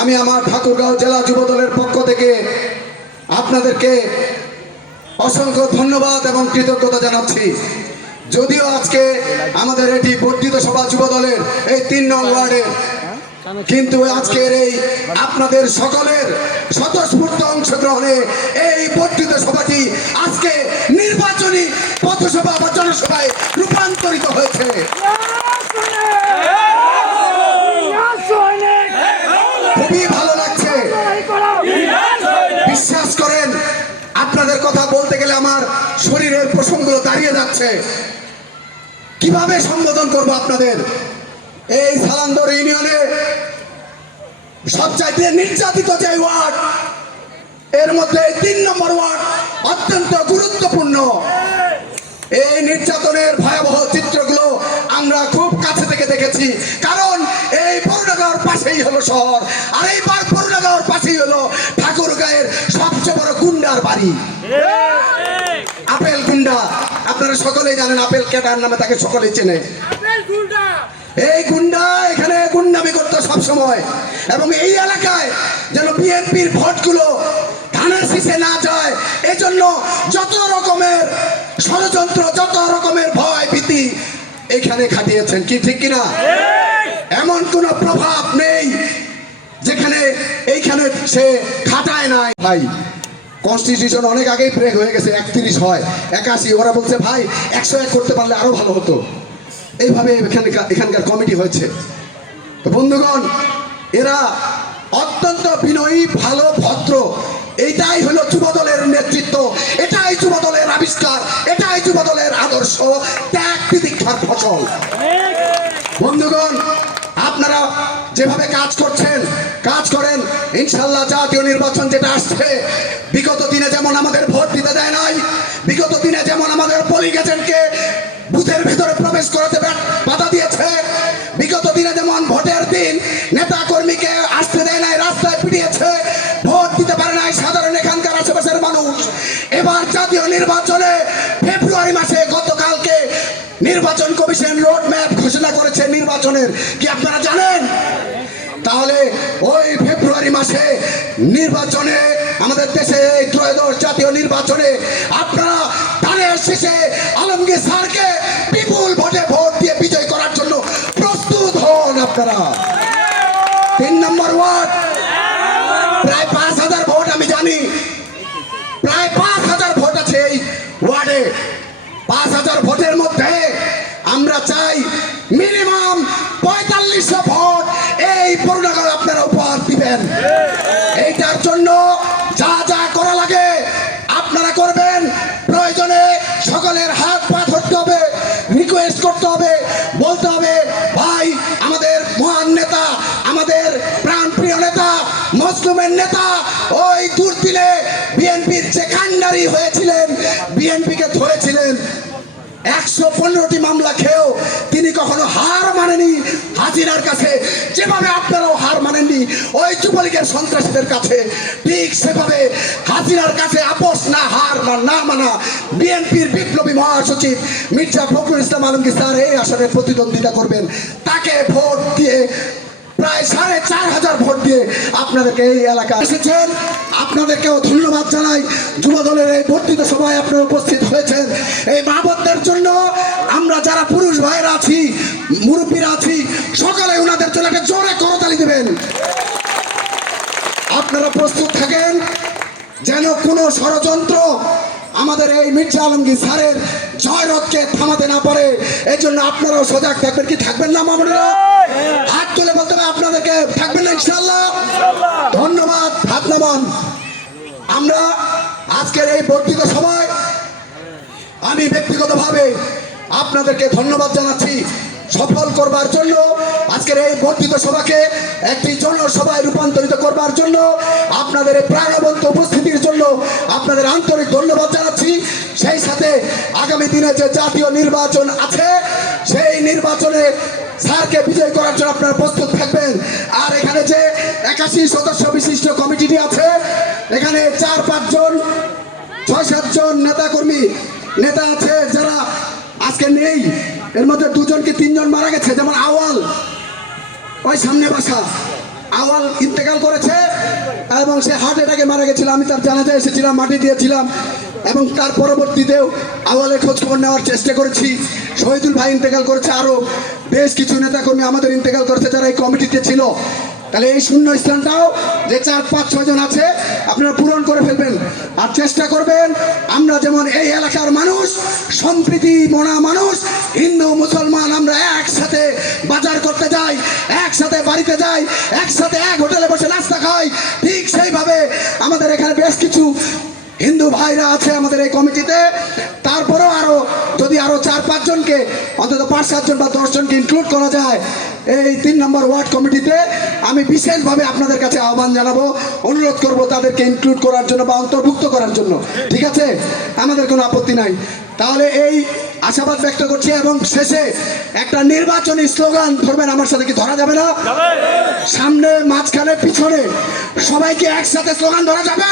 আমি আমার ঠাকুরগাঁও জেলা যুবদলের পক্ষ থেকে আপনাদেরকে অসংখ্য ধন্যবাদ এবং কৃতজ্ঞতা জানাচ্ছি। যদিও আজকে আমাদের এটি বর্ধিত সভা যুবদলের এই তিন নং ওয়ার্ডের কিন্তু আজকের এই আপনাদের সকলের স্বতঃস্ফূর্ত অংশগ্রহণে এই বর্ধিত সভাটি আজকে নির্বাচনী পথসভা বা জনসভায় রূপান্তরিত হয়েছে। আপনাদের কথা বলতে গেলে আমার শরীরের প্রসঙ্গগুলো দাঁড়িয়ে যাচ্ছে। কীভাবে সম্বোধন করব আপনাদের? এই সালান্দর ইউনিয়নে সবচাইতে নির্যাতিত যে ওয়ার্ড, এর মধ্যে তিন নম্বর ওয়ার্ড অত্যন্ত গুরুত্বপূর্ণ। এই নির্যাতনের ভয়াবহ চিত্রগুলো আমরা খুব কাছে থেকে দেখেছি। কারণ এই পূর্ণগড় পাশেই হলো শহর, আর এই পূর্ণগড় পাশেই হলো গুন্ডার বাড়ি। আপেল গুন্ডা। আপনারা সকলেই জানেন আপেল কেটার নামে তাকে সকলেই চেনে। এই গুন্ডা এখানে গুন্ডামি করতো সবসময়। এবং এই এলাকায় যেন বিএনপির ভোটগুলো ধানের শীষে না যায় এই জন্য যত রকমের ষড়যন্ত্র যত রকমের ভয় ভীতি এখানে খাটিয়েছেন। কি ঠিক কিনা? এমন কোনো প্রভাব নেই যেখানে এইখানে সে খাটায় নাই। ভাই কনস্টিটিউশন অনেক আগেই ব্রেক হয়ে গেছে, একত্রিশ হয়, একাশি, ওরা বলছে, ভাই, একশো এক করতে পারলে আরও ভালো হতো। এইভাবে এখানকার এখানকার কমিটি হয়েছে। তো বন্ধুগণ, এরা অত্যন্ত বিনয়ী, ভালো, ভদ্র। এইটাই হলো যুবদলের নেতৃত্ব, এটাই যুবদলের আবিষ্কার, এটাই যুবদলের আদর্শ ত্যাগ ফসল। বন্ধুগণ আপনারা যেভাবে কাজ করছেন, কাজ করেন ইনশাল্লাহ জাতীয় নির্বাচন যেটা আসছে, বিগত দিনে যেমন আমাদের ভোট দিতে দেয় নাই, বিগত দিনে যেমন আমাদের পলিং এজেন্টকে বুথের ভেতরে প্রবেশ করাতে বাধা দিয়েছে, বিগত দিনে যেমন ভোটের দিন নেতা কর্মীকে আসতে দেয় নাই, রাস্তায় পিটিয়েছে, ভোট দিতে পারে নাই সাধারণ এখানকার আশেপাশের মানুষ। এবার জাতীয় নির্বাচনে ফেব্রুয়ারি মাসে গতকালকে নির্বাচন কমিশন রোড ম্যাপ ঘোষণা করেছে নির্বাচনের, কি আপনারা জানেন? তাহলে ওই ফেব্রুয়ারি মাসে নির্বাচনে আমাদের দেশে এই ত্রয়োদশ জাতীয় নির্বাচনে আপনারা ধানের শেষে আলমগীর স্যারকে বিপুল ভোটে ভোট দিয়ে বিজয় করার জন্য প্রস্তুত হন আপনারা। তিন নম্বর ওয়ার্ড। প্রায় পাঁচ হাজার ভোট আমি জানি। প্রায় পাঁচ হাজার ভোট আছে এই ওয়ার্ডে। পাঁচ হাজার ভোটের মধ্যে আমরা চাই মিনিমাম পঁয়তাল্লিশশো ভোট, এই পূর্ণগর আপনারা উপহার দিবেন। এইটার জন্য যা যা করা লাগে আপনারা করবেন। প্রয়োজনে সকলের হাত পা ধরতে হবে রিকোয়েস্ট করতে হবে, বলতে হবে, ভাই, আমাদের মহান নেতা, আমাদের প্রাণপ্রিয় নেতা মজলুমের নেতা, ওই দুর্দিনে বিএনপির যে কান্ডারি হয়েছিলেন, বিএনপিকে ধরেছিলেন। একশো পনেরোটি মামলা খেয়েও তিনি কখনো হার মানেনি হাজিরার কাছে যেভাবে আপনারাও হার মানেননি, ওই যুবলীগের সন্ত্রাসীদের কাছে ঠিক সেভাবে হাজিরার কাছে আপোষ না হার না না মানা বিএনপির বিপ্লবী মহাসচিব মির্জা ফখরুল ইসলাম আলমগীর স্যার এই আসনে প্রতিদ্বন্দ্বিতা করবেন। তাকে ভোট দিয়ে প্রায় সাড়ে চার হাজার ভোট দিয়ে আপনাদেরকে এই এলাকায় এসেছেন। আপনাদেরকেও ধন্যবাদ জানাই। যুব দলের এই বর্ধিত সভায় আপনারা উপস্থিত হয়েছেন। এই মা জন্য আমরা যারা পুরুষ ভাইয়েরা আছি মুরব্বীরা আছি সকালে ওনাদের জন্য একটা জোরে করতালি দেবেন। আপনারা প্রস্তুত থাকেন যেন কোনো ষড়যন্ত্র আমাদের এই মির্জা আলমগীর স্যারের জয়রথকে থামাতে না পারে। এই জন্য আপনারাও সজাগ থাকবেন কি থাকবেন না মামুনেরা? হাত তুলে বলতে হবে আপনাদেরকে থাকবেন না ইনশাল্লাহ ধন্যবাদ হাত নামান। আমরা আজকের এই বর্ধিত সভায় আমি ব্যক্তিগতভাবে আপনাদেরকে ধন্যবাদ জানাচ্ছি। সফল করবার জন্য, আজকের এই বর্ধিত সভাকে একটি জনসভায় রূপান্তরিত করবার জন্য, আপনাদের প্রাণবন্ত উপস্থিতির জন্য আপনাদের আন্তরিক ধন্যবাদ জানাচ্ছি। সেই সাথে আগামী দিনে যে জাতীয় নির্বাচন আছে, সেই নির্বাচনে স্যারকে বিজয় করার জন্য আপনারা প্রস্তুত থাকবেন। আর এখানে যে একাশি সদস্য বিশিষ্ট কমিটিটি আছে, এখানে চার পাঁচজন, ছয় সাতজন নেতা কর্মী নেতা আছে যারা আজকে নেই। এর মধ্যে দুজন কি তিনজন মারা গেছে, যেমন আওয়াল ওই সামনে বাসা। আওয়াল ইন্তেকাল করেছে এবং সে হার্ট অ্যাটাকে মারা গেছিল। আমি তার জানাজায় এসেছিলাম, মাটি দিয়েছিলাম এবং তার পরবর্তীতেও আওয়ালের খোঁজখবর নেওয়ার চেষ্টা করেছি। শহীদুল ভাই ইন্তেকাল করেছে আরও বেশ কিছু নেতাকর্মী আমাদের ইন্তেকাল করেছে, যারা এই কমিটিতে ছিল। তাহলে এই শূন্য স্থানটাও যে চার, পাঁচ ছজন আছে, আপনারা পূরণ করে ফেলবেন। আর চেষ্টা করবেন, আমরা যেমন এই এলাকার মানুষ, সম্প্রীতি মনা মানুষ, হিন্দু, মুসলমান, আমরা একসাথে বাজার করতে যাই, একসাথে বাড়িতে যাই, একসাথে এক হোটেলে বসে নাস্তা খাই ঠিক সেইভাবে আমাদের এখানে বেশ কিছু হিন্দু ভাইরা আছে আমাদের এই কমিটিতে তারপরেও আরও যদি আরও চার পাঁচজনকে অন্তত পাঁচ সাতজন বা দশজনকে ইনক্লুড করা যায় এই তিন নম্বর ওয়ার্ড কমিটিতে আমি বিশেষভাবে আপনাদের কাছে আহ্বান জানাব অনুরোধ করব তাদেরকে ইনক্লুড করার জন্য বা অন্তর্ভুক্ত করার জন্য ঠিক আছে? আমাদের কোনো আপত্তি নাই। তাহলে এই আশাবাদ ব্যক্ত করছি এবং শেষে একটা নির্বাচনী স্লোগান ধরবেন আমার সাথে কি ধরা যাবে না? সামনে মাঝখানে পিছনে সবাইকে একসাথে স্লোগান ধরা যাবে?